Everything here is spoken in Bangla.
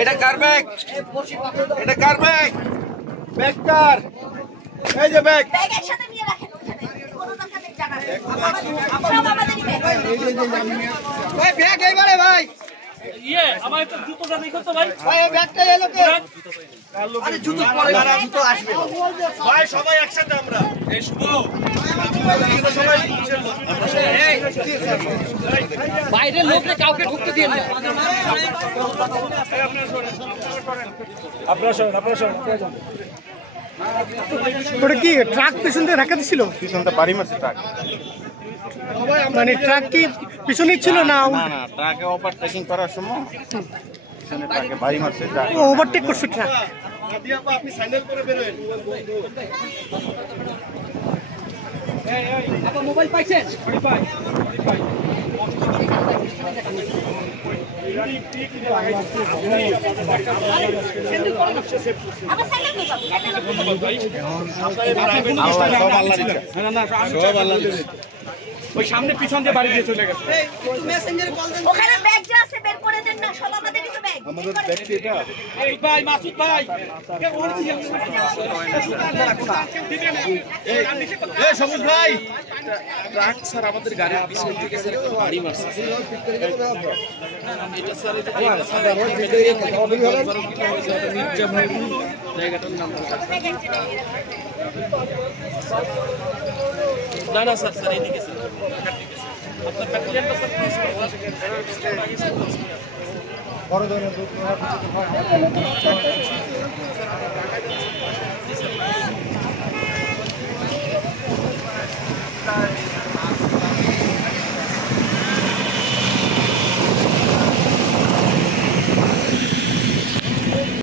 এটা কার ব্যাগ? এটা কার ব্যাগ? ব্যাগ কার? এই যে ব্যাগ। ব্যাগ একসাথে নিয়ে রাখেন ওখানে। কোনো দরকার নেই জানার। সব আমাদেরই ব্যাগ। ভাই ব্যাগ এইবারে ভাই। আমার একটা জুতোটা দেখো তো ভাই। ভাই এই ব্যাগটা এলো কে? আরে জুতো পরে না, জুতো আসবে। ভাই সবাই একসাথে আমরা। এই শুভ। সবাই বাইরের লোকরে কাউকে ঢুকতে দিয়েন না। ওটা কি ট্রাক পিছন দিয়ে ধাক্কা দিছিল? পিছনটা বাড়ি মারছে ট্রাক। মানে ট্রাক কি পিছনে ছিল না? না না, ট্রাকে ওভারটেকিং করার সময় পিছনে ট্রাকে বাড়ি মারছে। ওভারটেক করছে ট্রাক। আপনি স্যান্ডেল পরে বেরোয়েন। আপা মোবাইল পাইছেন? পাই। আমার সাইকেল নিয়ে যাবো। সব আল্লাহ দিছে। ওই সামনে পিছন দিয়ে বাড়ি দিয়ে চলে গেছে। ওখানে ব্যাগ যা আছে বের করে দেন না, সব আমাদেরই তো ব্যাগ। আমাদের ব্যাগ কি এটা? এই ভাই মাসুদ ভাই। এই সবুজ ভাই। ট্রাক স্যার আমাদের গাড়ির পিছন থেকে স্যার বাড়ি মারছে। এটা স্যার জায়গাটার নাম না না স্যার স্যার এদিকে স্যার আপনার ব্যাটালিয়নটা স্যার প্লিজ